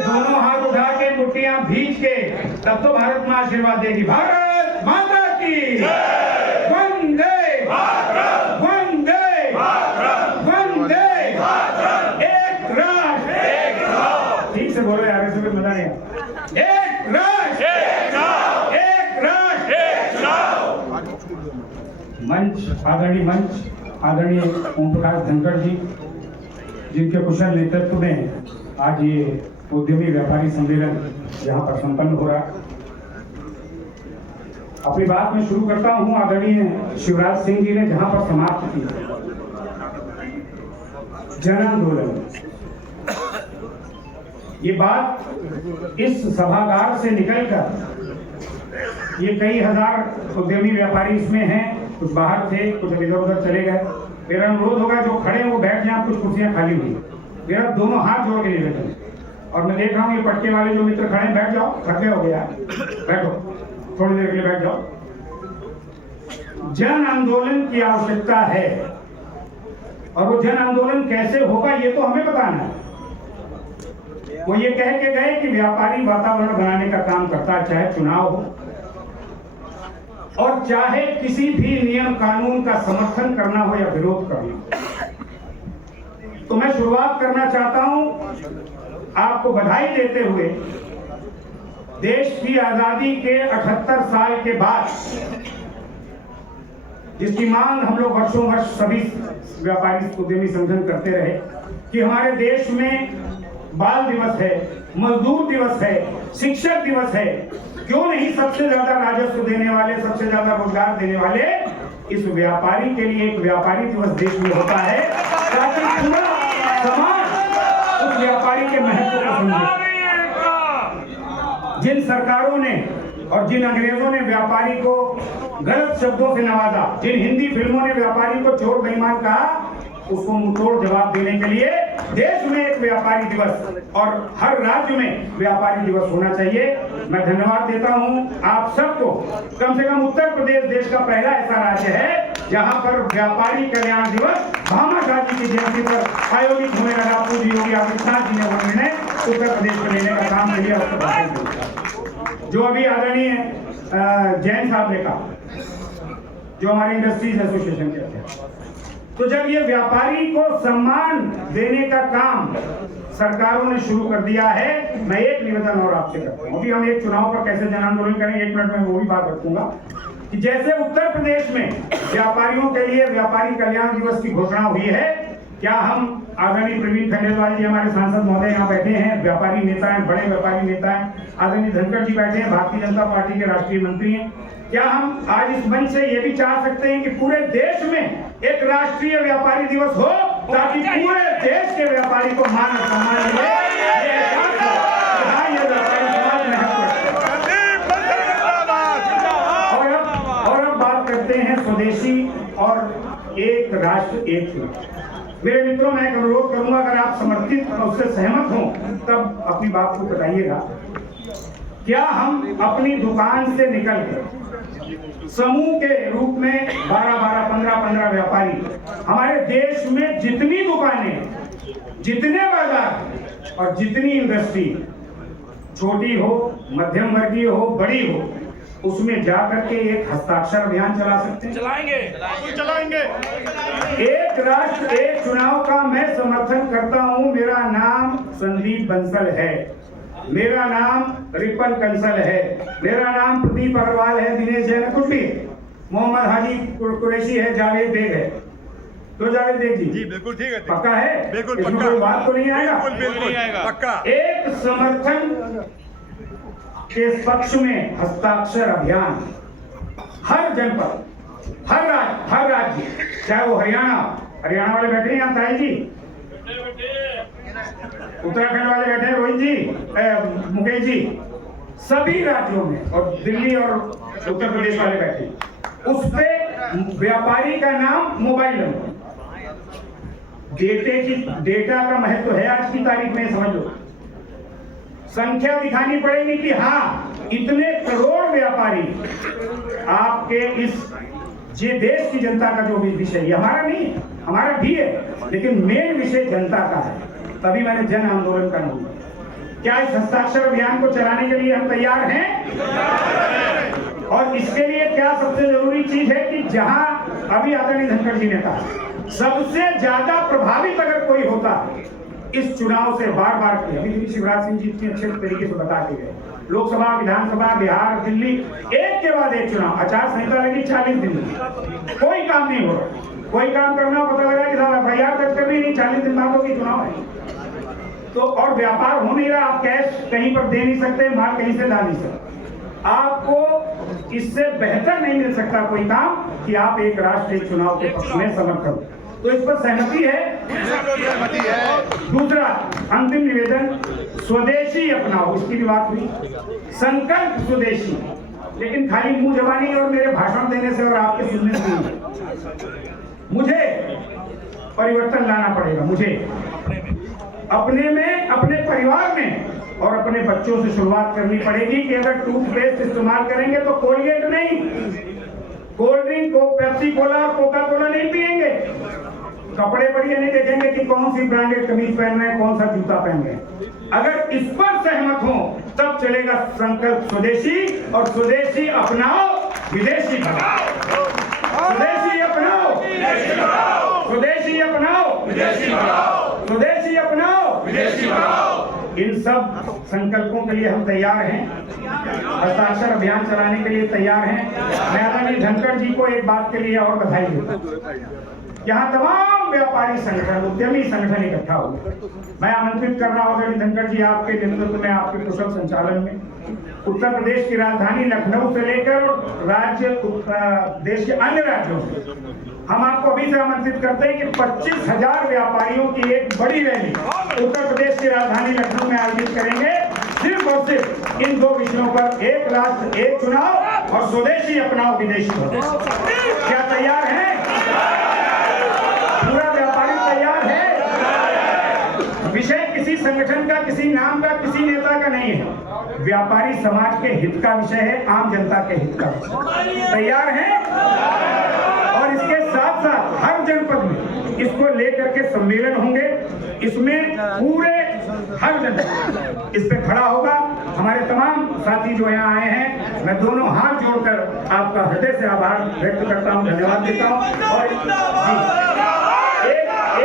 दोनों हाथ उठा के मुट्ठियां भींच के तब तो भारत मां आशीर्वाद देगी। भारत माता की वंदे वंदे वंदे, एक राष्ट्र। ठीक से बोलो यार, ऐसे मजा नहीं आया। एक राष्ट्र एक राष्ट्र। मंच आदरणीय ओम प्रकाश धनखड़ जी, जिनके कुशल नेतृत्व में आज ये उद्यमी व्यापारी सम्मेलन यहाँ पर संपन्न हो रहा। अपनी बात में शुरू करता हूँ आदरणीय शिवराज सिंह जी ने जहाँ पर समाप्त की, जन आंदोलन। ये बात इस सभागार से निकलकर, ये कई हजार उद्यमी व्यापारी इसमें हैं, कुछ बाहर थे, कुछ इधर उधर चले गए। मेरा अनुरोध होगा जो खड़े वो बैठ जाए, कुछ कुर्सियां खाली हुई। मेरा दोनों हाथ जोड़ के निवेदन, और मैं देख रहा हूँ ये पटके वाले जो मित्र खड़े, बैठ जाओ, थक गए हो गया, बैठो थोड़ी देर के लिए बैठ जाओ। जन आंदोलन की आवश्यकता है, और वो जन आंदोलन कैसे होगा ये तो हमें बताना है। वो ये कह के गए कि व्यापारी वातावरण बनाने का काम करता है, चाहे चुनाव हो और चाहे किसी भी नियम कानून का समर्थन करना हो या विरोध करना। तो मैं शुरुआत करना चाहता हूं आपको बधाई देते हुए, देश की आजादी के 78 साल के बाद जिसकी मांग हम लोग वर्षों वर्ष सभी व्यापारी उद्यमी संगठन करते रहे कि हमारे देश में बाल दिवस है, मजदूर दिवस है, शिक्षक दिवस है, क्यों नहीं सबसे ज्यादा राजस्व देने वाले, सबसे ज्यादा रोजगार देने वाले इस व्यापारी के लिए एक व्यापारी दिवस देश में होता है, ताकि पूरा समाज उस व्यापारी के महत्व को समझे। जिन सरकारों ने और जिन अंग्रेजों ने व्यापारी को गलत शब्दों से नवाजा, जिन हिंदी फिल्मों ने व्यापारी को चोर बेईमान कहा, उसको मुंहतोड़ जवाब देने के लिए देश में एक व्यापारी दिवस और हर राज्य में व्यापारी दिवस होना चाहिए। मैं धन्यवाद देता हूं आप सबको। कम से कम उत्तर प्रदेश देश का पहला ऐसा राज्य है जहां पर व्यापारी कल्याण दिवस भामाशाह जी की जयंती पर आयोजित होने लगा। पूज्य योगी आदित्यनाथ जी ने वो निर्णय उत्तर प्रदेश में लेने का काम किया। जो अभी आदरणीय जैन साहब ने कहा, जो हमारे इंडस्ट्रीज एसोसिएशन के थे, तो जब ये व्यापारी को सम्मान देने का काम सरकारों ने शुरू कर दिया है, मैं एक निवेदन और आपसे करता हूँ। अभी हम एक चुनाव पर कैसे जन आंदोलन करेंगे, 1 मिनट में वो भी बात रखूंगा कि जैसे उत्तर प्रदेश में व्यापारियों के लिए व्यापारी कल्याण दिवस की घोषणा हुई है, क्या हम आदरणीय प्रवीण खंडेलवाल जी हमारे सांसद महोदय यहाँ बैठे हैं, व्यापारी नेता हैं, बड़े व्यापारी नेता हैं, आदरणीय धनखड़ जी बैठे हैं, भारतीय जनता पार्टी के राष्ट्रीय मंत्री हैं, क्या हम आज इस मंच से ये भी चाह सकते हैं कि पूरे देश में एक राष्ट्रीय व्यापारी दिवस हो, ताकि पूरे देश के व्यापारी को मान और सम्मान मिले? और अब बात करते हैं स्वदेशी और एक राष्ट्र एक चुनाव। मेरे मित्रों, मैं एक अनुरोध करूंगा, अगर आप समर्थित और उससे सहमत हों तब अपनी बात को बताइएगा। क्या हम अपनी दुकान से निकलकर समूह के रूप में 12-12, 15-15 व्यापारी, हमारे देश में जितनी दुकानें, जितने बाजार और जितनी इंडस्ट्री, छोटी हो, मध्यम वर्गीय हो, बड़ी हो, उसमें जाकर के एक हस्ताक्षर अभियान चला सकते हैं? चलाएंगे। एक राष्ट्र एक चुनाव का मैं समर्थन करता हूं। मेरा नाम संदीप बंसल है, मेरा नाम रिपन कंसल है, मेरा नाम प्रदीप अग्रवाल है, दिनेश जैन कुछ भी, मोहम्मद हाजी कुरैशी है, जावेद बेग है। तो जावेद बेग जी बिल्कुल ठीक है, पक्का है? बिल्कुल पक्का, कोई बात तो नहीं आएगा? बिल्कुल पक्का। एक समर्थन के पक्ष में हस्ताक्षर अभियान हर जनपद, हर राज्य, चाहे वो हरियाणा वाले बैठे हैं ताई जी, उत्तराखंड वाले बैठे हैं रोहित जी, मुकेश जी, सभी राज्यों में, और दिल्ली और उत्तर प्रदेश वाले बैठे, उस पे व्यापारी का नाम, मोबाइल नंबर, डेटा का महत्व है आज की तारीख में, समझ लो। संख्या दिखानी पड़ेगी कि हाँ इतने करोड़ व्यापारी आपके इस ये देश की जनता का जो भी विषय, ये हमारा नहीं है, हमारा भी है, लेकिन मेन विषय जनता का है। तभी मैंने जन आंदोलन का नाम दिया। क्या इस हस्ताक्षर अभियान को चलाने के लिए हम तैयार हैं? और इसके लिए क्या सबसे जरूरी चीज है कि जहां अभी आदरणीय धनखड़ जी ने कहा सबसे ज्यादा प्रभावित अगर कोई होता इस चुनाव से बार बार की, अभी शिवराज सिंह जी इतने अच्छे तरीके से बता के गए, लोकसभा, विधानसभा, बिहार, दिल्ली, एक के बाद एक चुनाव, आचार संहिता लगी 40 दिन में, कोई काम नहीं हो रहा। कोई काम करना पता लगा कि साहब FIR दर्ज करनी नहीं, 40 दिन बाद होगी चुनाव है। तो और व्यापार हो नहीं रहा, आप कैश कहीं पर दे नहीं सकते, माल कहीं से ला नहीं सकते। आपको इससे बेहतर नहीं मिल सकता कोई काम कि आप एक राष्ट्र एक चुनाव के पक्ष में समर्थन करो। तो इस पर सहमति है। दूसरा अंतिम निवेदन, स्वदेशी अपनाओ, इसकी भी बात हुई, संकल्प स्वदेशी, लेकिन खाली मुंह जबानी और मेरे भाषण देने से और आपके सुनने से नहीं, मुझे परिवर्तन लाना पड़ेगा। मुझे अपने में, अपने परिवार में और अपने बच्चों से शुरुआत करनी पड़ेगी कि अगर टूथपेस्ट इस्तेमाल करेंगे तो कोलगेट नहीं, कोल्ड ड्रिंक को पेप्सी कोला और कोका कोला नहीं पिएंगे, कपड़े बढ़िया नहीं देखेंगे कि कौन सी ब्रांडेड कमीज पहन रहे हैं, कौन सा जूता पहन रहे हैं। अगर इस पर सहमत हो तब चलेगा संकल्प स्वदेशी, और स्वदेशी अपनाओ विदेशी भगाओ, स्वदेशी अपनाओ स्वदेशी अपनाओ स्वदेशी अपनाओ विदेशी भगाओ। इन सब संकल्पों के लिए हम तैयार हैं, हस्ताक्षर अभियान चलाने के लिए तैयार हैं। मैं आदरणीय धनखड़ जी को एक बात के लिए और बधाई देता, यहाँ तमाम व्यापारी संगठन, उद्यमी संगठन इकट्ठा हुए। मैं आमंत्रित कर रहा हूँ आदरणीय धनखड़ जी, आपके नेतृत्व में, आपके कुशल संचालन में, उत्तर प्रदेश की राजधानी लखनऊ से लेकर राज्य देश के अन्य राज्यों से हम आपको अभी से आमंत्रित करते हैं कि 25,000 व्यापारियों की एक बड़ी रैली उत्तर प्रदेश की राजधानी लखनऊ में आयोजित करेंगे, सिर्फ और सिर्फ इन 2 विषयों पर, एक राष्ट्र एक चुनाव और स्वदेशी अपनाओ विदेशी भगाओ। क्या तैयार हैं? पूरा व्यापारी तैयार है? विषय किसी संगठन का, किसी नाम का, किसी नेता का नहीं है, व्यापारी समाज के हित का विषय है, आम जनता के हित का विषय। तैयार हैं? और इसके साथ साथ हर जनपद में इसको लेकर के सम्मेलन होंगे, इसमें पूरे हर जनपद इस पे खड़ा होगा। हमारे तमाम साथी जो यहाँ आए हैं, मैं दोनों हाथ जोड़कर आपका हृदय से आभार व्यक्त करता हूँ, धन्यवाद देता हूँ। और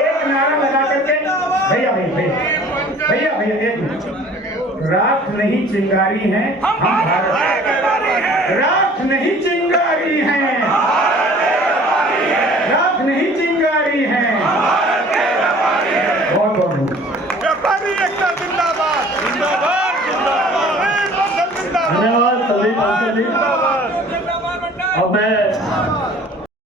एक नारा लगा करके, भैया एक मिनट, राख नहीं चिंगारी हैं हम भारत, राख नहीं चिंगारी हैं, राख नहीं चिंगारी हैं। बहुत बहुत व्यापारी एकता जिंदाबाद, जिंदाबाद, जिंदाबाद, धन्यवाद सभी। अब मैं